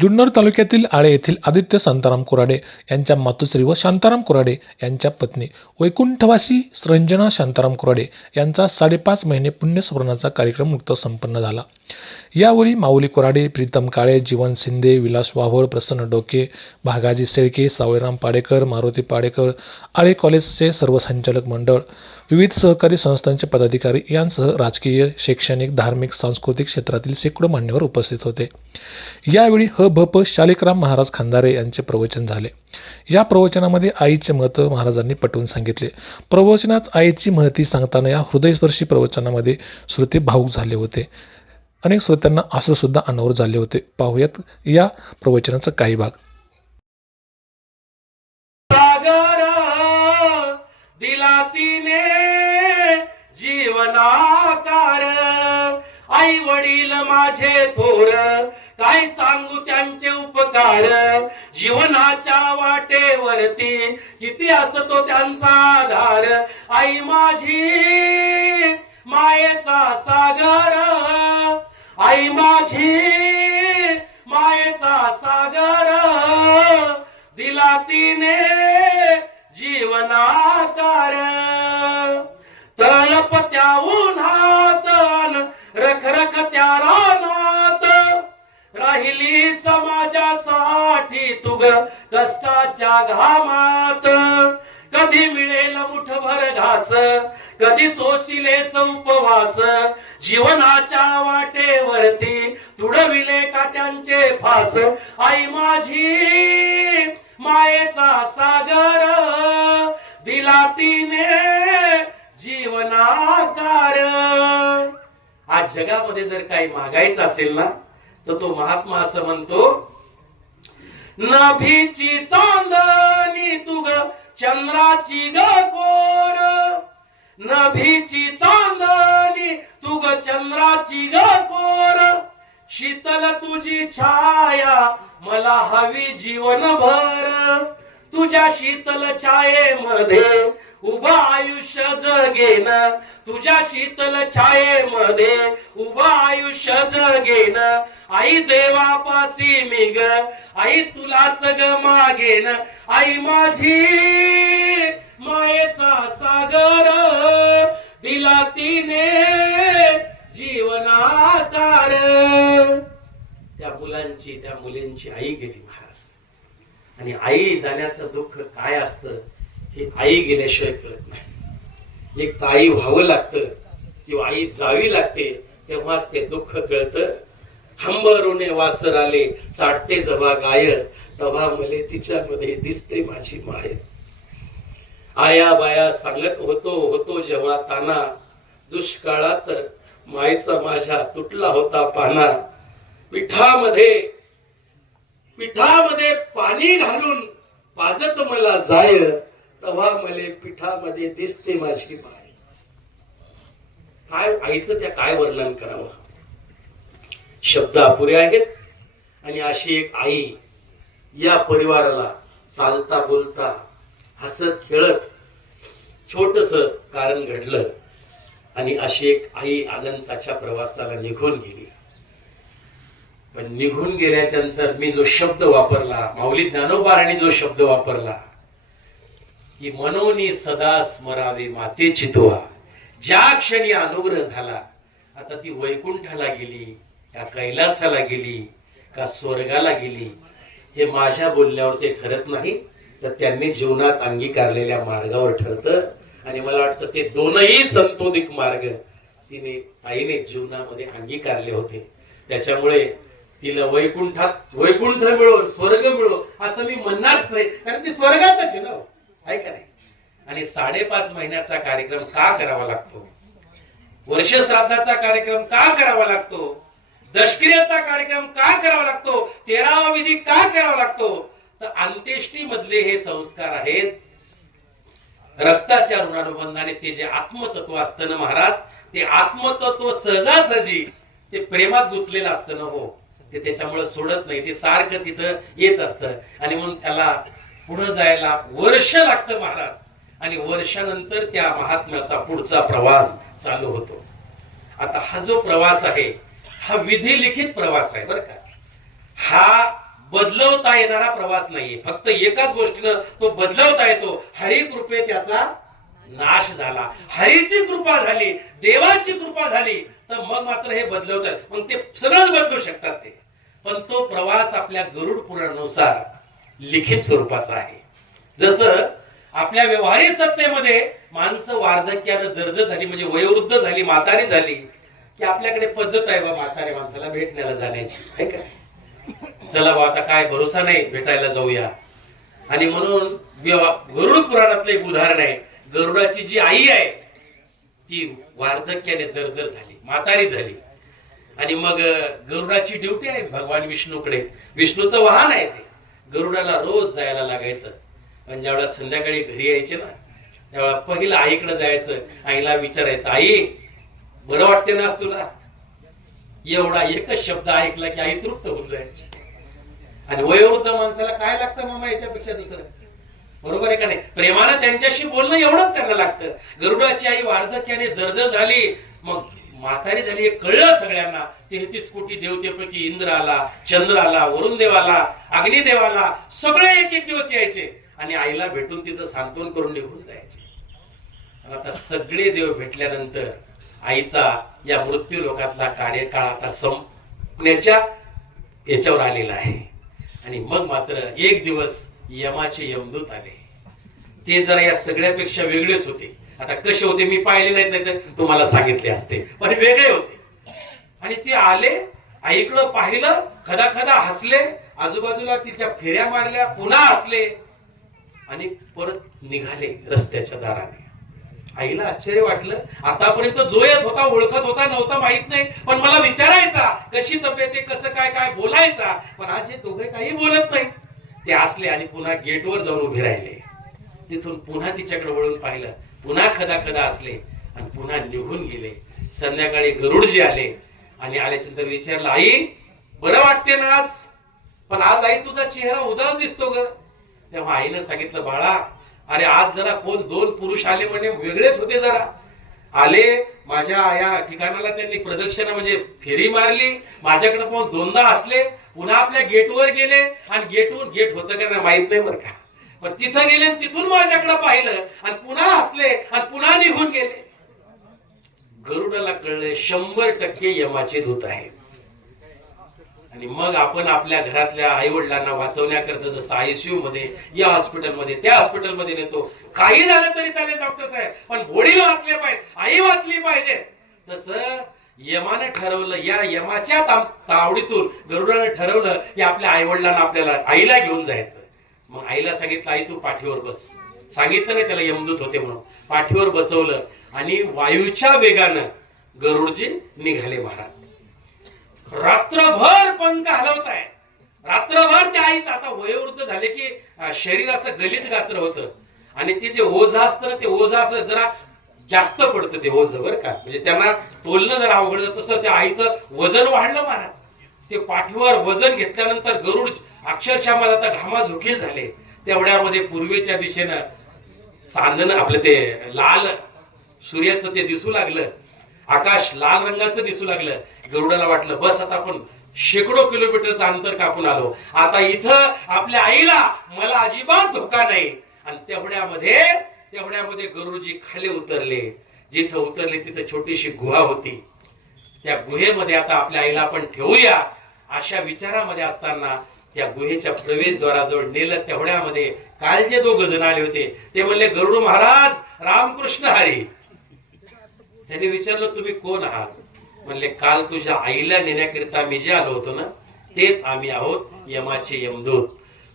जुन्नर तालुक्यातील आळे येथील आदित्य शांताराम कुराडे यांच्या मातुश्री व शांताराम कुराडे यांच्या पत्नी वैकुंठवासी रंजना शांताराम कुराडे यांचा साडेपाच महिने पुण्यस्मरणाचा कार्यक्रम नुकताच संपन्न झाला. यावेळी माऊली कुराडे प्रीतम काळे जीवन शिंदे विलास वाव्हळ प्रसन्न डोके भागाजी शेळके सावळीराम पाडेकर मारुती पाडेकर आळे कॉलेजचे सर्व संचालक मंडळ विविध सहकारी संस्थांचे पदाधिकारी यांसह राजकीय शैक्षणिक धार्मिक सांस्कृतिक क्षेत्रातील शेकडो मान्यवर उपस्थित होते. यावेळी ह भ प शालिकराम महाराज खंदारे यांचे प्रवचन झाले. या प्रवचनामध्ये आईचे महत्त्व महाराजांनी पटवून सांगितले. प्रवचनात आईची महती सांगताना या हृदयस्पर्शी प्रवचनामध्ये श्रोते भाऊक झाले होते. अनेक श्रोत्यांना आसूसुद्धा अनावर झाले होते. पाहूयात या प्रवचनाचा काही भाग. दिला तिने जीवनाकार. आई वडील माझे थोड काय सांगू त्यांचे उपकार? जीवनाच्या वाटेवरती किती असतो त्यांचा आधार? आई माझी मायेचा सागर. आई माझी मायेचा सागर. दिला तिने जीवना राहिली समाजासाठी तुग कष्टाच्या घामात. कधी मिळेल मुठभर घास कधी सोशिले उपवास जीवनाच्या वाटेवरती तुडविले काट्यांचे फास. आई माझी मायेचा सागर दिला तिने जीवनाकार. आज जगामध्ये जर काही मागायचं असेल ना तर तो महात्मा असं म्हणतो नभीची चांदणी तुग चंद्राची ग कोर. नभीची चांदणी तुग चंद्राची ग कोर. शीतल तुझी छाया मला हवी जीवनभर. तुझ्या शीतल छायेमध्ये उभा आयुष्य जगेन. तुझ्या शीतल छायेमध्ये उभं आयुष्य जगेन आई देवापासी मी ग आई तुलाच ग मागेन. आई माझी मायेचा सागर दिला तिने जीवनाकार. त्या मुलांची त्या मुलींची आई गेली महाराज. आणि आई जाण्याचं दुःख काय असतं हे आई गेल्याशिवाय कळत नाही. एक आई व्हावं लागतं किंवा आई जावी लागते तेव्हाच ते दुःख कळतं. हंबरुने वासर आले चाटते जबा गाय तबा मले तिच्यामध्ये दिसते माझी माय. आया बाया सांगत होतो होतो जेव्हा ताना दुष्काळात मायचा माझ्या तुटला होता पाना. पिठामध्ये पिठामध्ये पाणी घालून पाजत मला जाय तेव्हा मले पिठामध्ये दिसते माझी पाय काय आईचं त्या काय वर्णन करावं? शब्द अपुरे आहेत आणि अशी एक आई या परिवाराला चालता बोलता हसत खेळत छोटस कारण घडलं आणि अशी एक आई अनंताच्या प्रवासाला निघून गेली. पण निघून गेल्याच्यानंतर मी जो शब्द वापरला माऊली ज्ञानोबाराने जो शब्द वापरला की मनोनी सदा स्मरावे मातेची चितवा ज्या क्षणी अनुग्रह झाला आता ती वैकुंठाला गेली का कैलासाला गेली का स्वर्गाला गेली हे माझ्या बोलण्यावर ते ठरत नाही तर त्यांनी जीवनात अंगीकारलेल्या मार्गावर ठरतं. आणि मला वाटतं ते दोनही संतोदिक मार्ग तिने आईने जीवनामध्ये अंगीकारले होते. त्याच्यामुळे तिला वैकुंठात वैकुंठ मिळो स्वर्ग मिळो असं मी म्हणणारच नाही. कारण ती स्वर्गात असे ना हो. आहे का नाही? आणि साडेपाच महिन्याचा कार्यक्रम का करावा लागतो? वर्ष श्राद्धाचा कार्यक्रम का करावा लागतो? दशक्रियाचा कार्यक्रम का करावा लागतो? तेरावा विधी का करावा लागतो? तर अंत्येष्टी मधले हे संस्कार आहेत. रक्ताच्या ऋणानुबंधाने ते जे आत्मतत्व असतं ना महाराज ते आत्मतत्व सहजासहजी ते प्रेमात गुंतलेलं असतं ना हो. ते त्याच्यामुळे सोडत नाही. ते सारखं तिथं येत असतं. आणि म्हणून त्याला पुढे जायला वर्ष लागतं महाराज. आणि वर्षानंतर त्या महात्म्याचा पुढचा प्रवास चालू होतो. आता हा जो प्रवास आहे हा विधी लिखित प्रवास आहे बरं का. हा बदलवता येणारा प्रवास नाहीये. फक्त एकाच गोष्टीनं तो बदलवता येतो. हरी कृपे त्याचा नाश झाला. हरीची कृपा झाली देवाची कृपा झाली तर मग मात्र हे बदलवतात. मग ते सगळं बदलू शकतात ते. पण तो प्रवास आपल्या गरुड पुराणानुसार लिखित स्वरूपाचं आहे. जसं आपल्या व्यवहारिक सत्तेमध्ये माणसं वार्धक्यानं जर्ज झाली म्हणजे वयोवृद्ध झाली म्हातारी झाली की आपल्याकडे पद्धत आहे बा म्हातारी माणसाला भेटण्याला जाण्याची. आहे का चला बा आता काय भरोसा नाही भेटायला जाऊया. आणि म्हणून गरुड पुराणातलं एक उदाहरण आहे. गरुडाची जी आई आहे ती वार्धक्याने जर्जर झाली म्हातारी झाली. आणि मग गरुडाची ड्युटी आहे भगवान विष्णूकडे. विष्णूचं वाहन आहे ते. गरुडाला रोज जायला लागायचं. पण ज्यावेळेला संध्याकाळी घरी यायचे ना त्यावेळेला पहिलं आईकडे जायचं आईला विचारायचं आई बरं वाटते ना तुला? एवढा एकच शब्द ऐकला की आई तृप्त होऊन जायची. आणि वयोवृद्ध माणसाला काय लागतं मामा याच्यापेक्षा दुसरं? बरोबर आहे का नाही? प्रेमानं त्यांच्याशी बोलणं एवढंच त्यांना लागतं. गरुडाची आई वार्धक्याने जर्जर झाली मग म्हातारी झाली हे कळलं सगळ्यांना. तेहतीस कोटी देवतेपैकी इंद्र आला चंद्र आला वरुण देव आला अग्निदेव आला. सगळे एक एक दिवस यायचे. आणि आईला भेटून तिचं सांत्वन करून निघून जायचे. आता सगळे देव भेटल्यानंतर आईचा या मृत्यू लोकातला कार्यकाळ आता संपण्याच्या याच्यावर आलेला आहे. आणि मग मात्र एक दिवस यमाचे यमदूत आले. ते जरा या सगळ्यापेक्षा वेगळेच होते. आता कसे होते मी पाहिले नाहीत नाही तर तुम्हाला सांगितले असते. पण वेगळे होते. आणि ते आले आईकडं पाहिलं खदा खदा हसले आजूबाजूला तिच्या फेऱ्या मारल्या पुन्हा हसले आणि परत निघाले रस्त्याच्या दाराने. आईला आश्चर्य वाटलं. आतापर्यंत जो येत होता ओळखत होता नव्हता माहीत नाही. पण मला विचारायचा कशी तब्येत आहे कसं काय काय बोलायचा? पण आज हे दोघे काही बोलत नाही. ते असले आणि पुन्हा गेटवर जाऊन उभे राहिले. तिथून पुन्हा तिच्याकडे वळून पाहिलं. पुन्हा खदा खदा असले आणि पुन्हा निघून गेले. संध्याकाळी गरुडजी आले. आणि आल्याच्यानंतर विचारलं आई बरं वाटते ना आज? पण आज आई तुझा चेहरा उदास दिसतो ग. तेव्हा आईनं सांगितलं बाळा अरे आज जरा कोण दोन पुरुष आले म्हणजे वेगळेच होते जरा. आले माझ्या या ठिकाणाला त्यांनी प्रदक्षिणा म्हणजे फेरी मारली. माझ्याकडे पाहून दोनदा असले पुन्हा आपल्या गेटवर गेले. आणि गेटवर गेट होतं का नाही माहीत नाही बरं का. पण तिथं गेले आणि तिथून माझ्याकडे पाहिलं आणि पुन्हा हसले आणि पुन्हा निघून गेले. गरुडाला कळले शंभर टक्के यमाचे धूत आहे. आणि मग आपण आपल्या घरातल्या आई वडिलांना वाचवण्याकरता जसं आयसीयू मध्ये या हॉस्पिटलमध्ये त्या हॉस्पिटलमध्ये नेतो. काही झालं तरी चालेल डॉक्टर साहेब. पण वडील वाचले पाहिजे आई वाचली पाहिजे. तसं यमाने ठरवलं या यमाच्या ताम- तावडीतून गरुडाने ठरवलं की आपल्या आई वडिलांना आपल्याला आईला घेऊन जायचं. मग आईला सांगितलं आई तू पाठीवर बस. सांगितलं नाही त्याला यमदूत होते म्हणून. पाठीवर बसवलं आणि वायूच्या वेगानं गरुडजी निघाले महाराज. रात्रभर पंख हलवत आहे रात्रभर त्या आईच आता वयोवृद्ध झाले की शरीर असं गलित गात्र होतं. आणि ते जे ओझ असतं ना ते ओझ असं जरा जास्त पडतं ते ओझ बरं का? म्हणजे त्यांना तोलणं जरा अवघड जातं. तसं त्या आईचं वजन वाढलं महाराज. ते पाठीवर वजन घेतल्यानंतर गरुड अक्षरशः मला आता घामा झोकील झाले. तेवढ्यामध्ये पूर्वेच्या दिशेनं चांदणं आपलं ते लाल सूर्याचं ते दिसू लागलं. आकाश लाल रंगाचं दिसू लागलं. गरुडाला वाटलं बस आता आपण शेकडो किलोमीटरचं अंतर कापून आलो. आता इथं आपल्या आईला मला अजिबात धोका नाही. आणि तेवढ्यामध्ये तेवढ्यामध्ये गरुडजी खाली उतरले. जिथं उतरले तिथं छोटीशी गुहा होती. त्या गुहेमध्ये आता आपल्या आईला आपण ठेवूया. अशा विचारामध्ये असताना त्या गुहेच्या प्रवेशद्वाराजवळ नेलं तेवढ्यामध्ये कालचे दोघ जण आले होते. ते म्हणले गरुड महाराज रामकृष्ण हरी. त्यांनी विचारलं तुम्ही कोण आहात? म्हणले काल तुझ्या आईला नेण्याकरिता मी जे आलो होतो ना तेच आम्ही आहोत यमाचे यमदूत.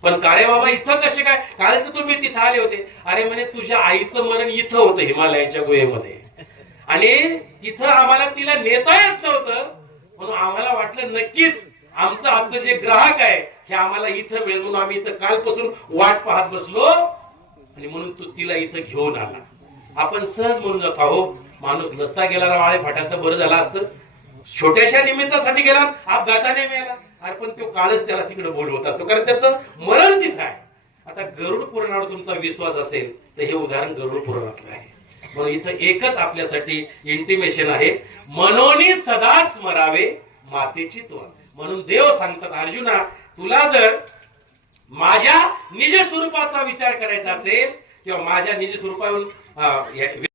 पण काळे बाबा इथं कसे काय? काल तर तुम्ही तिथं आले होते. अरे म्हणे तुझ्या आईचं मरण इथं होतं हिमालयाच्या गुहेमध्ये. आणि तिथं आम्हाला तिला नेता येत नव्हतं म्हणून आम्हाला वाटलं नक्कीच आमचं आमचं जे ग्राहक आहे हे आम्हाला इथं मिळेल म्हणून आम्ही इथं कालपासून वाट पाहत बसलो. आणि म्हणून तू तिला इथं घेऊन आला. आपण सहज म्हणून जात आहोत माणूस नसता गेला वाळे फाट्यात तर बरं झालं असतं. छोट्याशा निमित्तासाठी गेला अपघाताने मिळाला. अरे पण तो काळच त्याला तिकडे बोलवत असतो. कारण त्याचं मरण तिथं आहे. आता गरुड पुराणावर तुमचा विश्वास असेल तर हे उदाहरण गरुड पुराणातलं आहे. म्हणून इथं एकच आपल्यासाठी इंटिमेशन आहे. मनोनी सदाच मरावे मातेची तोंड. म्हणून देव सांगतात अर्जुना तुला जर माझ्या निज स्वरूपाचा विचार करायचा असेल किंवा माझ्या निज स्वरूपाहून